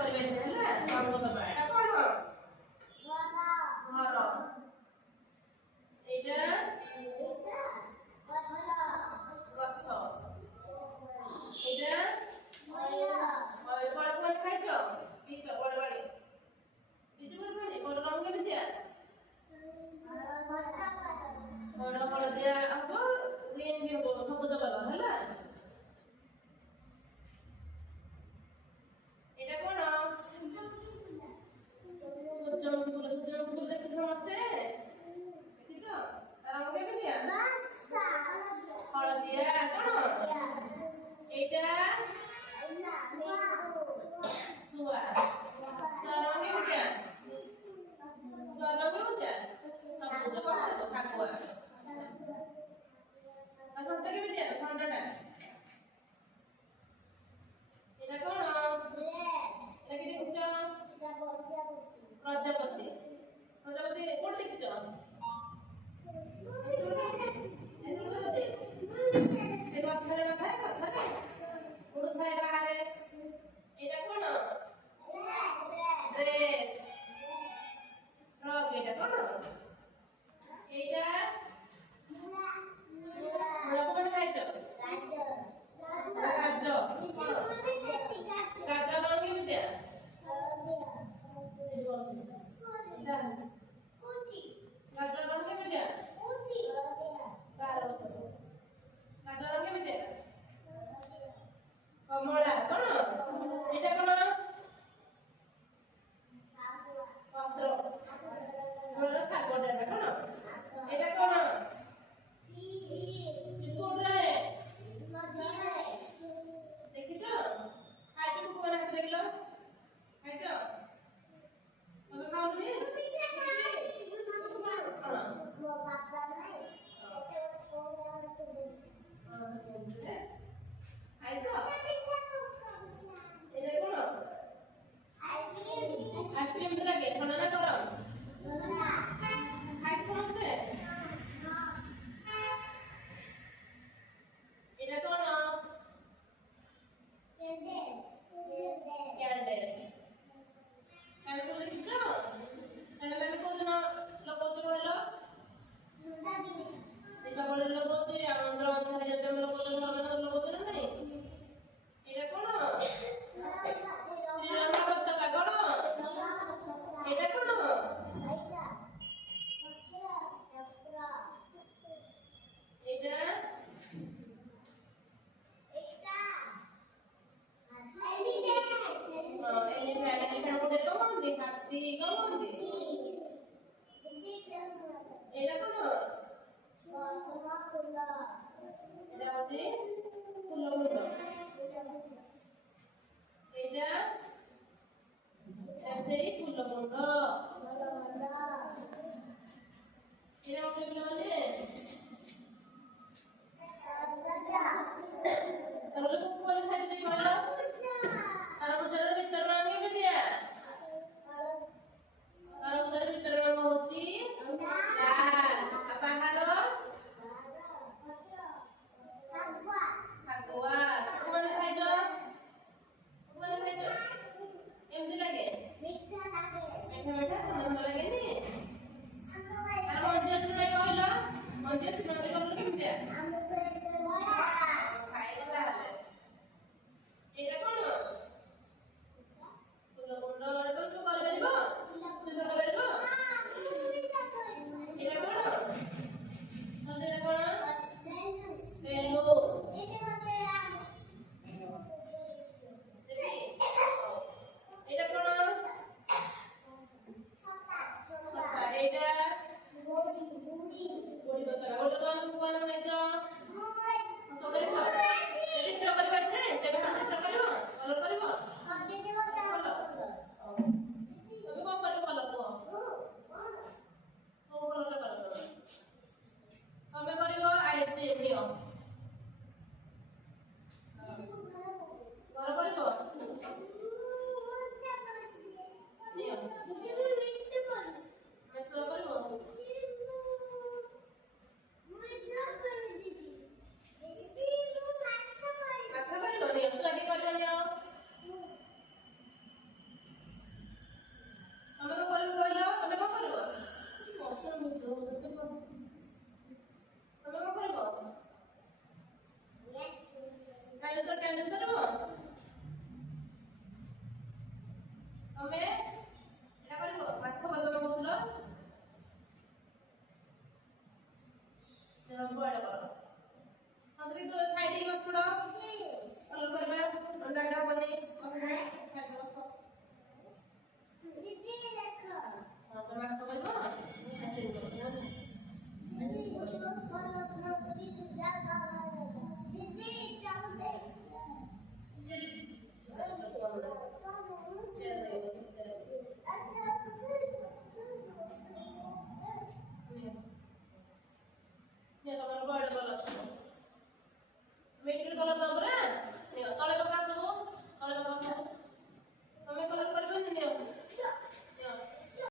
କରିବେ ହେଲା ରଙ୍ଗ ଦବା। ଏଟା କଣ? ଘର। ଏଇଟା ଗଛ। ଏଇଟା ବଡ ବଡ ଖାଇଛ ପିଛ ବଡ ବଡ ପିଛ ବଡ ବଡ ବଡ ରଙ୍ଗ କେମିତିଆ? ବଡ ହଳଦିଆ ହବ ଗ୍ରୀନ ବି ହବ ସବୁଜ କଲର ହେଲା। ଏଇଟା କଣ? ସୂର୍ଯ୍ୟମୁଖୀ ଫୁଲ। ସୂର୍ଯ୍ୟମୁଖୀ ଫୁଲ ଦେଖିଛ ସମସ୍ତେ? ଦେଖିଛ? ତାର ରଙ୍ଗ କେମିତିଆ? ହଳଦିଆ। କଣ ଏଇଟା? ଶୁଆ। ଶୁଆ ରଙ୍ଗ କେମିତିଆ? ଶୁଆ ରଙ୍ଗ କେମିତିଆ? ସବୁଜ କଲର ଶାଗୁଆ। ତା ଥଣ୍ଟ କେମିତିଆ? ଥଣ୍ଟଟା ଏଇଟା କଣ? ଏଇଟା କି ଦେଖିଛ? ପ୍ରଜାପତି। ପ୍ରଜାପତି କୋଉଠି ଦେଖିଛ? ସେ ଗଛରେ ନଥାଏ? ଗଛରେ ଉଡୁଥାଏ ବାହାରେ। ଏଇଟା କଣ? ଡ୍ରେସ। ଫ୍ରକ୍। ଏଇଟା କଣ? ଏଇଟା ମୂଳକୁ ମାନେ ଖାଇଛ? ଗାଜର। ଗାଜର ରଙ୍ଗ କେମିତିଆ? ଗାଜର ରଙ୍ଗ କେମିତିଆ? ଗାଜର ରଙ୍ଗ କେମିତିଆ? କମଳା। କଣ ଏଇଟା? କଣ ପତ୍ର ଫଳର ଶାଗଟା। ଏଟା କଣ? ଏଇଟା କଣ? ବିସ୍କୁଟରେ ଦେଖିଛ? ଖାଇଛ କୁକୁମାନେ ହାତ ଦେଖିଲ? ଖାଇଛ? ତମେ ଖାଉନି? ଖାଇଛ? ଏଇଟା କଣ? ଆଇସ୍କ୍ରିମ ଲାଗେ ଥଣ୍ଡା ନା ଗରମ? ଖାଇଛ ସମସ୍ତେ? ଏଇଟା କଣ? କ୍ୟାଣ୍ଡେଲ। କ୍ୟାଣ୍ଡେଲ ଦେଖିଛ? କ୍ୟାଣ୍ଡେଲ ଆମେ କୋଉଦିନ ଲଗାଉଛୁ କହିଲ? ଦୀପାବଳିରେ ଲଗାଉଛୁ। ଆମର ଅନ୍ଧାର ଯେତେବେଳେ ଲଗାଉଛୁ ଘର ଲଗାଉଛୁ ନା ନାଇଁ? ଏଇଟା କଣ? ତ୍ରିରଙ୍ଗା ପତାକା। କଣ ଏଇଟା? କଣ ଏଇଟା? ଏଲିଫ୍ୟାଣ୍ଟ ଗୋଟେ କହନ୍ତି। ହାତୀ କହନ୍ତି। ଏଇଟା କଣ? ଏଇଟା ହଉଛି ଫୁଲ କୁଣ୍ଡ। ଏଇଟା ସେଇ ଫୁଲ କୁଣ୍ଡ। ଏଇଟା ଗୋଟେ ପିଲାମାନେ ତାପରେ କୁକୁର ଖାଇଥିଲେ କହିଲ? ତରଭୁଜର ଭିତର ରଙ୍ଗ କେମିତିଆ? ତରଭୁଜର ଭିତର ରଙ୍ଗ ହଉଛି ଲାଲ। ବାହାର ଶାଗୁଆ। କୁକୁମାନେ ଖାଇଛ? କୁକୁମାନେ ଖାଇଛ? କେମିତି ଲାଗେ? ମିଠା ଲାଗେ। ମିଠା ମିଠା। ତମେ ଏଟା କରିବ ମାଛ ବଦଳ କରୁଥିଲ ସବୁ ଆଡେ କର ହସରି ତ ସାଇଡ ହିଁ ବସ ପଡ ଭଲ କରିବା ଜାଗା ବନେ ବସ ଖାଇ ବସ ଦିଦି ଦେଖ ତମେ ସବୁ